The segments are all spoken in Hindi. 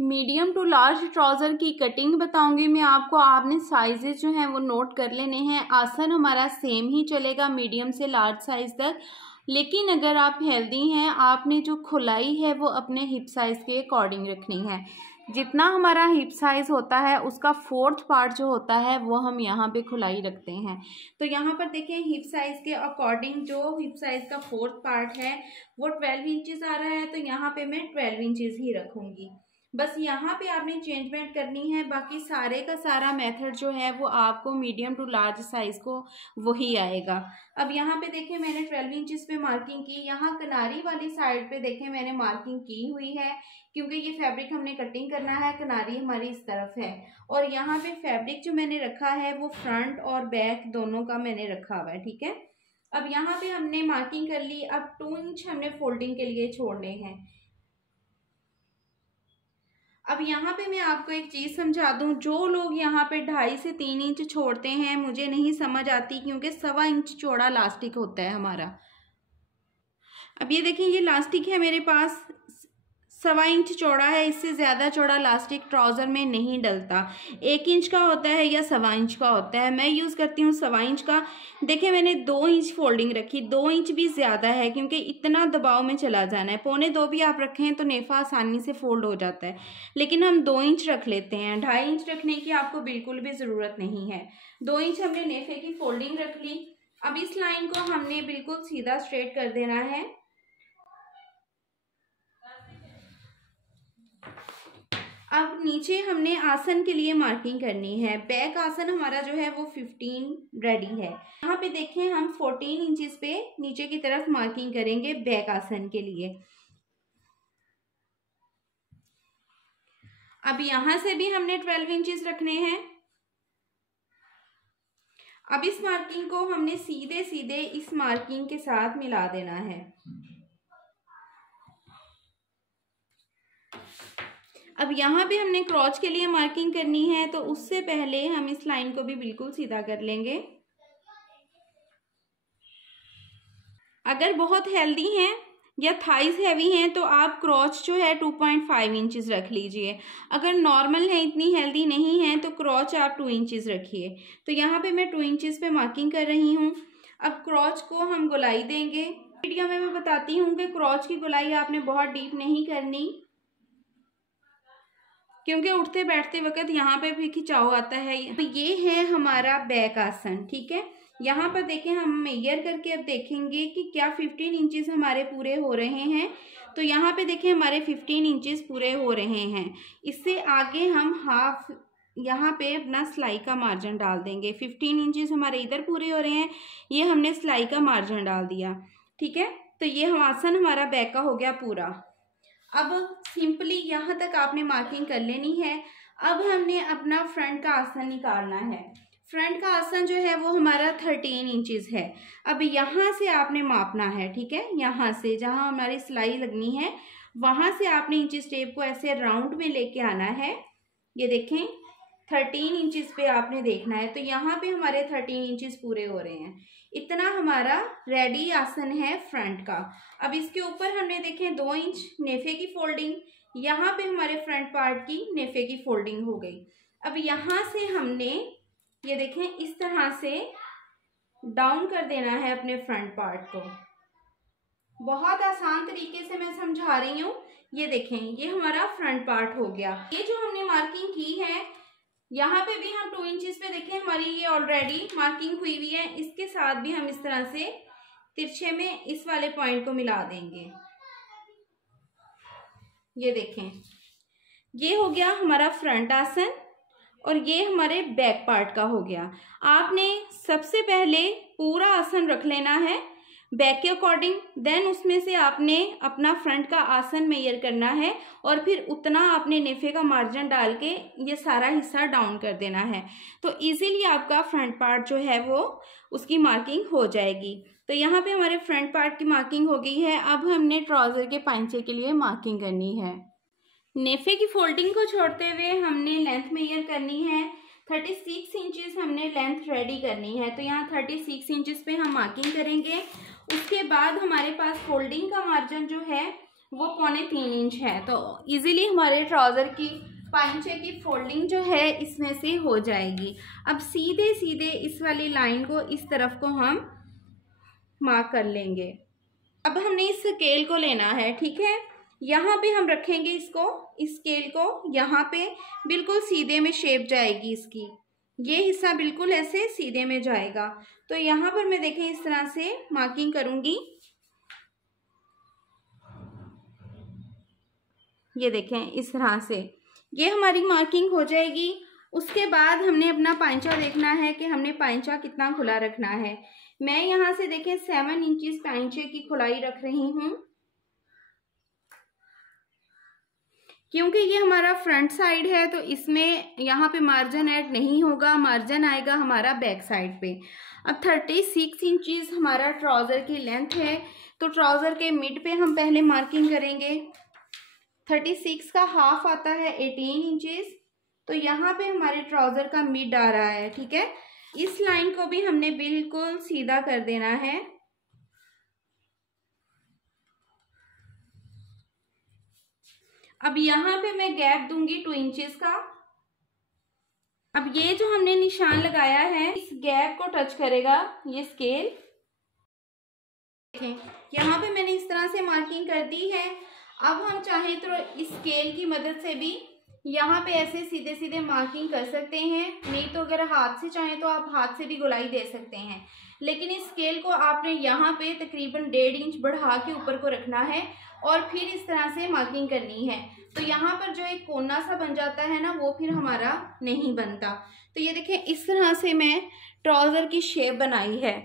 मीडियम टू लार्ज ट्राउज़र की कटिंग बताऊंगी मैं आपको। आपने साइजेस जो हैं वो नोट कर लेने हैं। आसन हमारा सेम ही चलेगा मीडियम से लार्ज साइज़ तक, लेकिन अगर आप हेल्दी हैं आपने जो खुलाई है वो अपने हिप साइज़ के अकॉर्डिंग रखनी है। जितना हमारा हिप साइज़ होता है उसका 4th पार्ट जो होता है वो हम यहाँ पे खुलाई रखते हैं। तो यहाँ पर देखें हिप साइज़ के अकॉर्डिंग जो हिप साइज़ का 4th पार्ट है वो 12 इंचज़ आ रहा है, तो यहाँ पे मैं 12 इंचज़ ही रखूँगी। बस यहाँ पे आपने चेंजमेंट करनी है, बाकी सारे का सारा मेथड जो है वो आपको मीडियम टू लार्ज साइज़ को वही आएगा। अब यहाँ पे देखें मैंने 12 इंचज़ पे मार्किंग की। यहाँ किनारी वाली साइड पे देखें मैंने मार्किंग की हुई है, क्योंकि ये फैब्रिक हमने कटिंग करना है। किनारी हमारी इस तरफ है और यहाँ पे फैब्रिक जो मैंने रखा है वो फ्रंट और बैक दोनों का मैंने रखा हुआ है, ठीक है। अब यहाँ पे हमने मार्किंग कर ली। अब 2 इंच हमने फोल्डिंग के लिए छोड़ने हैं। अब यहाँ पे मैं आपको एक चीज़ समझा दूँ, जो लोग यहाँ पे 2.5 से 3 इंच छोड़ते हैं मुझे नहीं समझ आती, क्योंकि 1.25 इंच चौड़ा लास्टिक होता है हमारा। अब ये देखिए ये लास्टिक है मेरे पास 1.25 इंच चौड़ा है, इससे ज़्यादा चौड़ा लास्टिक ट्राउज़र में नहीं डलता। 1 इंच का होता है या 1.25 इंच का होता है। मैं यूज़ करती हूँ 1.25 इंच का। देखिए मैंने 2 इंच फोल्डिंग रखी। 2 इंच भी ज़्यादा है क्योंकि इतना दबाव में चला जाना है। 1.25 भी आप रखें तो नेफा आसानी से फोल्ड हो जाता है, लेकिन हम 2 इंच रख लेते हैं। 2.5 इंच रखने की आपको बिल्कुल भी ज़रूरत नहीं है। 2 इंच हमने नेफे की फोल्डिंग रख ली। अब इस लाइन को हमने बिल्कुल सीधा स्ट्रेट कर देना है। अब नीचे हमने आसन के लिए मार्किंग करनी है। बैक आसन हमारा जो है वो 15 रेडी है। यहाँ पे देखें हम 14 इंचेस पे नीचे की तरफ मार्किंग करेंगे बैक आसन के लिए। अब यहाँ से भी हमने 12 इंचेस रखने हैं। अब इस मार्किंग को हमने सीधे सीधे इस मार्किंग के साथ मिला देना है। अब यहाँ पे हमने क्रॉच के लिए मार्किंग करनी है, तो उससे पहले हम इस लाइन को भी बिल्कुल सीधा कर लेंगे। अगर बहुत हेल्दी हैं या थाइस हैवी हैं तो आप क्रॉच जो है 2.5 इंचेस रख लीजिए। अगर नॉर्मल है इतनी हेल्दी नहीं है तो क्रॉच आप 2 इंचेस रखिए। तो यहाँ पे मैं 2 इंचेस पे मार्किंग कर रही हूँ। अब क्रॉच को हम गोलाई देंगे। वीडियो में मैं बताती हूँ कि क्रॉच की गोलाई आपने बहुत डीप नहीं करनी, क्योंकि उठते बैठते वक्त यहाँ पे भी खिंचाव आता है। तो ये है हमारा बैक आसन, ठीक है। यहाँ पर देखें हम मेजर करके अब देखेंगे कि क्या 15 इंचेस हमारे पूरे हो रहे हैं। तो यहाँ पे देखें हमारे 15 इंचेस पूरे हो रहे हैं। इससे आगे हम हाफ यहाँ पे अपना सिलाई का मार्जिन डाल देंगे। 15 इंचेस हमारे इधर पूरे हो रहे हैं, ये हमने सिलाई का मार्जिन डाल दिया, ठीक है। तो ये हम आसन हमारा बैक का हो गया पूरा। अब सिंपली यहाँ तक आपने मार्किंग कर लेनी है। अब हमने अपना फ्रंट का आसन निकालना है। फ्रंट का आसन जो है वो हमारा 13 इंचेस है। अब यहाँ से आपने मापना है, ठीक है। यहाँ से जहाँ हमारी सिलाई लगनी है वहाँ से आपने इंचेस टेप को ऐसे राउंड में लेके आना है। ये देखें 13 इंचेस पे आपने देखना है। तो यहाँ पे हमारे 13 इंचेस पूरे हो रहे हैं। इतना हमारा रेडी आसन है फ्रंट का। अब इसके ऊपर हमने देखें 2 इंच नेफे की फोल्डिंग, यहाँ पे हमारे फ्रंट पार्ट की नेफे की फोल्डिंग हो गई। अब यहाँ से हमने ये देखें इस तरह से डाउन कर देना है अपने फ्रंट पार्ट को। बहुत आसान तरीके से मैं समझा रही हूँ। ये देखें ये हमारा फ्रंट पार्ट हो गया। ये जो हमने मार्किंग की है यहाँ पे भी हम 2 इंचेस पे देखें हमारी ये ऑलरेडी मार्किंग हुई हुई है। इसके साथ भी हम इस तरह से तिरछे में इस वाले पॉइंट को मिला देंगे। ये देखें ये हो गया हमारा फ्रंट आसन और ये हमारे बैक पार्ट का हो गया। आपने सबसे पहले पूरा आसन रख लेना है बैक के अकॉर्डिंग, देन उसमें से आपने अपना फ्रंट का आसन मेजर करना है और फिर उतना आपने नेफे का मार्जिन डाल के ये सारा हिस्सा डाउन कर देना है। तो इजीली आपका फ्रंट पार्ट जो है वो उसकी मार्किंग हो जाएगी। तो यहाँ पे हमारे फ्रंट पार्ट की मार्किंग हो गई है। अब हमने ट्राउज़र के पांचे के लिए मार्किंग करनी है। नेफे की फोल्डिंग को छोड़ते हुए हमने लेंथ मेजर करनी है। 36 इंचेस हमने लेंथ रेडी करनी है। तो यहाँ 36 इंचेस पे हम मार्किंग करेंगे। उसके बाद हमारे पास फोल्डिंग का मार्जिन जो है वो 3.25 इंच है। तो इजीली हमारे ट्राउज़र की पाइंचे की फोल्डिंग जो है इसमें से हो जाएगी। अब सीधे सीधे इस वाली लाइन को इस तरफ को हम मार्क कर लेंगे। अब हमने इस स्केल को लेना है, ठीक है। यहाँ पे हम रखेंगे इसको, इस स्केल को यहाँ पे बिल्कुल सीधे में शेप जाएगी इसकी, ये हिस्सा बिल्कुल ऐसे सीधे में जाएगा। तो यहाँ पर मैं देखें इस तरह से मार्किंग करूँगी, ये देखें इस तरह से ये हमारी मार्किंग हो जाएगी। उसके बाद हमने अपना पांचा देखना है कि हमने पांचा कितना खुला रखना है। मैं यहाँ से देखें 7 इंचेस पांचे की खुलाई रख रही हूँ, क्योंकि ये हमारा फ्रंट साइड है तो इसमें यहाँ पे मार्जिन ऐड नहीं होगा, मार्जिन आएगा हमारा बैक साइड पे। अब 36 इंचेस हमारा ट्राउज़र की लेंथ है, तो ट्राउज़र के मिड पे हम पहले मार्किंग करेंगे। 36 का हाफ आता है 18 इंचेस, तो यहाँ पे हमारे ट्राउज़र का मिड आ रहा है, ठीक है। इस लाइन को भी हमने बिल्कुल सीधा कर देना है। अब यहाँ पे मैं गैप दूंगी 2 इंचेस का। अब ये जो हमने निशान लगाया है इस गैप को टच करेगा ये स्केल। देखें यहाँ पे मैंने इस तरह से मार्किंग कर दी है। अब हम चाहें तो इस स्केल की मदद से भी यहाँ पे ऐसे सीधे सीधे मार्किंग कर सकते हैं, नहीं तो अगर हाथ से चाहें तो आप हाथ से भी गोलाई दे सकते हैं। लेकिन इस स्केल को आपने यहाँ पे तकरीबन 1.5 इंच बढ़ा के ऊपर को रखना है और फिर इस तरह से मार्किंग करनी है। तो यहाँ पर जो एक कोना सा बन जाता है ना, वो फिर हमारा नहीं बनता। तो ये देखें इस तरह से मैं ट्राउज़र की शेप बनाई है।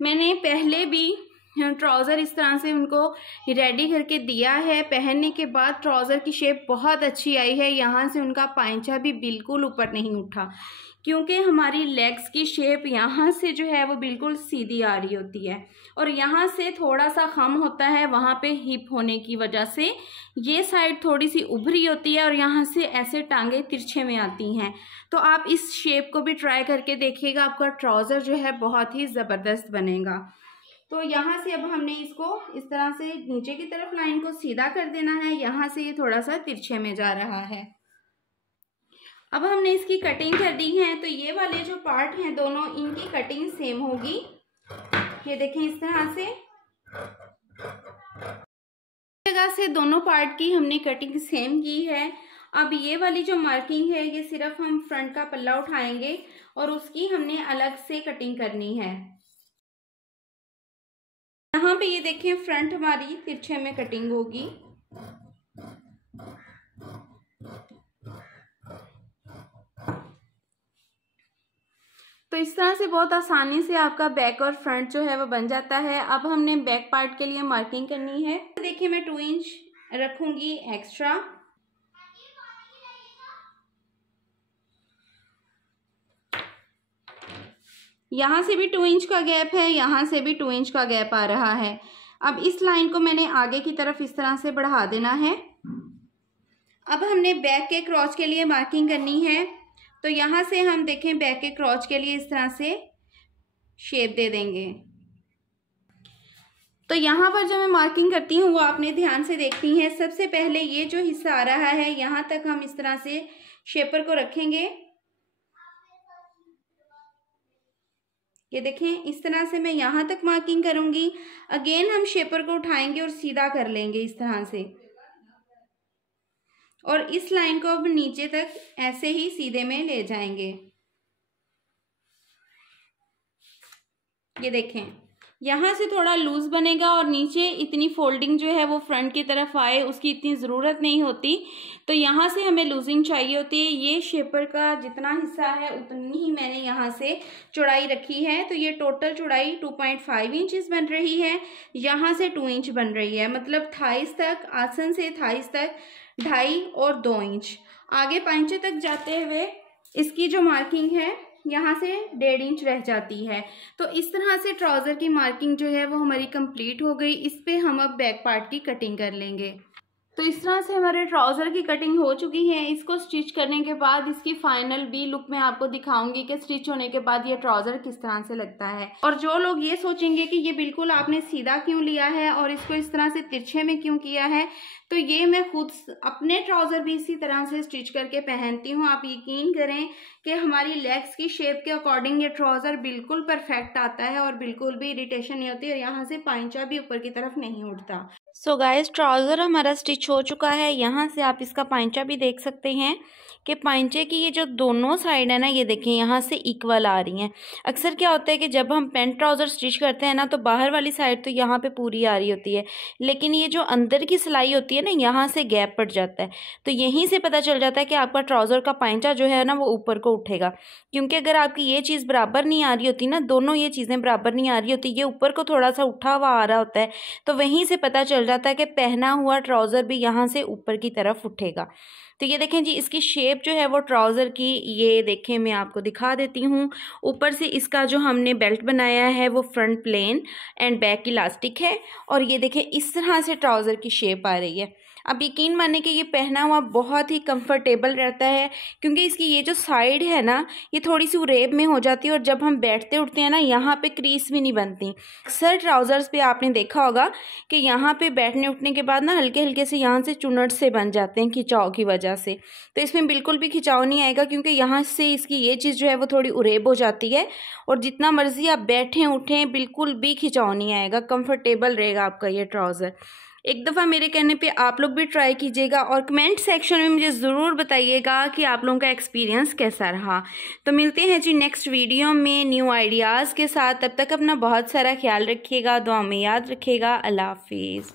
मैंने पहले भी ट्राउज़र इस तरह से उनको रेडी करके दिया है, पहनने के बाद ट्राउज़र की शेप बहुत अच्छी आई है। यहाँ से उनका पांचा भी बिल्कुल ऊपर नहीं उठा, क्योंकि हमारी लेग्स की शेप यहाँ से जो है वो बिल्कुल सीधी आ रही होती है और यहाँ से थोड़ा सा कम होता है, वहाँ पे हिप होने की वजह से ये साइड थोड़ी सी उभरी होती है और यहाँ से ऐसे टांगे तिरछे में आती हैं। तो आप इस शेप को भी ट्राई करके देखिएगा, आपका ट्राउज़र जो है बहुत ही ज़बरदस्त बनेगा। तो यहाँ से अब हमने इसको इस तरह से नीचे की तरफ लाइन को सीधा कर देना है, यहाँ से ये थोड़ा सा तिरछे में जा रहा है। अब हमने इसकी कटिंग कर दी है, तो ये वाले जो पार्ट हैं दोनों, इनकी कटिंग सेम होगी। ये देखें इस तरह से जगह से दोनों पार्ट की हमने कटिंग सेम की है। अब ये वाली जो मार्किंग है ये सिर्फ हम फ्रंट का पल्ला उठाएंगे और उसकी हमने अलग से कटिंग करनी है। यहाँ पे ये देखें फ्रंट हमारी तिरछे में कटिंग होगी। तो इस तरह से बहुत आसानी से आपका बैक और फ्रंट जो है वो बन जाता है। अब हमने बैक पार्ट के लिए मार्किंग करनी है। देखिए मैं 2 इंच रखूंगी एक्स्ट्रा। यहाँ से भी 2 इंच का गैप है, यहाँ से भी 2 इंच का गैप आ रहा है। अब इस लाइन को मैंने आगे की तरफ इस तरह से बढ़ा देना है। अब हमने बैक के क्रॉच के लिए मार्किंग करनी है, तो यहाँ से हम देखें बैक के क्रॉच के लिए इस तरह से शेप दे देंगे। तो यहाँ पर जो मैं मार्किंग करती हूँ वो आपने ध्यान से देखनी है। सबसे पहले ये जो हिस्सा आ रहा है यहाँ तक हम इस तरह से शेपर को रखेंगे। ये देखें इस तरह से मैं यहाँ तक मार्किंग करूँगी। अगेन हम शेपर को उठाएंगे और सीधा कर लेंगे इस तरह से, और इस लाइन को अब नीचे तक ऐसे ही सीधे में ले जाएंगे। ये देखें यहाँ से थोड़ा लूज बनेगा और नीचे इतनी फोल्डिंग जो है वो फ्रंट की तरफ आए उसकी इतनी ज़रूरत नहीं होती, तो यहाँ से हमें लूजिंग चाहिए होती है। ये शेपर का जितना हिस्सा है उतनी ही मैंने यहाँ से चौड़ाई रखी है। तो ये टोटल चौड़ाई 2.5 इंचेस बन रही है, यहाँ से 2 इंच बन रही है। मतलब थाइस तक, आसन से थाइस तक 2.5 और 2 इंच। आगे पांचे तक जाते हुए इसकी जो मार्किंग है यहाँ से 1.5 इंच रह जाती है। तो इस तरह से ट्राउज़र की मार्किंग जो है वो हमारी कंप्लीट हो गई। इस पे हम अब बैक पार्ट की कटिंग कर लेंगे। तो इस तरह से हमारे ट्राउज़र की कटिंग हो चुकी है। इसको स्टिच करने के बाद इसकी फाइनल भी लुक मैं आपको दिखाऊंगी कि स्टिच होने के बाद ये ट्राउज़र किस तरह से लगता है। और जो लोग ये सोचेंगे कि ये बिल्कुल आपने सीधा क्यों लिया है और इसको इस तरह से तिरछे में क्यों किया है, तो ये मैं खुद अपने ट्राउज़र भी इसी तरह से स्टिच करके पहनती हूँ। आप यकीन करें कि हमारी लेग्स की शेप के अकॉर्डिंग ये ट्राउज़र बिल्कुल परफेक्ट आता है और बिल्कुल भी इरिटेशन नहीं होती और यहाँ से पाइंचा भी ऊपर की तरफ नहीं उठता। सो गाइस, ट्राउज़र हमारा स्टिच हो चुका है। यहाँ से आप इसका पाइंचा भी देख सकते हैं कि पाइंचे की ये जो दोनों साइड है ना, ये देखें यहाँ से इक्वल आ रही हैं। अक्सर क्या होता है कि जब हम पैंट ट्राउज़र स्टिच करते हैं ना, तो बाहर वाली साइड तो यहाँ पे पूरी आ रही होती है, लेकिन ये जो अंदर की सिलाई होती है ना, यहाँ से गैप पड़ जाता है। तो यहीं से पता चल जाता है कि आपका ट्राउज़र का पाइंचा जो है ना वो ऊपर को उठेगा। क्योंकि अगर आपकी ये चीज़ बराबर नहीं आ रही होती ना, दोनों ये चीज़ें बराबर नहीं आ रही होती, ये ऊपर को थोड़ा सा उठा हुआ आ रहा होता है, तो वहीं से पता चल जाता है कि पहना हुआ ट्राउज़र भी यहाँ से ऊपर की तरफ उठेगा। तो ये देखें जी, इसकी शेप जो है वो ट्राउज़र की, ये देखें मैं आपको दिखा देती हूँ। ऊपर से इसका जो हमने बेल्ट बनाया है वो front plain and back elastic है, और ये देखें इस तरह से ट्राउज़र की शेप आ रही है। अब यकीन माने कि ये पहना हुआ बहुत ही कंफर्टेबल रहता है, क्योंकि इसकी ये जो साइड है ना, ये थोड़ी सी उरेब में हो जाती है और जब हम बैठते उठते हैं ना, यहाँ पे क्रीज भी नहीं बनती। अक्सर ट्राउज़र्स पे आपने देखा होगा कि यहाँ पे बैठने उठने के बाद ना हल्के हल्के से यहाँ से चुनट से बन जाते हैं खिंचाव की वजह से। तो इसमें बिल्कुल भी खिंचाव नहीं आएगा, क्योंकि यहाँ से इसकी ये चीज़ जो है वो थोड़ी उरेब हो जाती है, और जितना मर्जी आप बैठें उठें बिल्कुल भी खिंचाव नहीं आएगा, कंफर्टेबल रहेगा आपका ये ट्राउज़र। एक दफ़ा मेरे कहने पे आप लोग भी ट्राई कीजिएगा और कमेंट सेक्शन में मुझे ज़रूर बताइएगा कि आप लोगों का एक्सपीरियंस कैसा रहा। तो मिलते हैं जी नेक्स्ट वीडियो में न्यू आइडियाज़ के साथ। तब तक अपना बहुत सारा ख्याल रखिएगा, दुआ में याद रखिएगा। अल्लाह हाफिज़।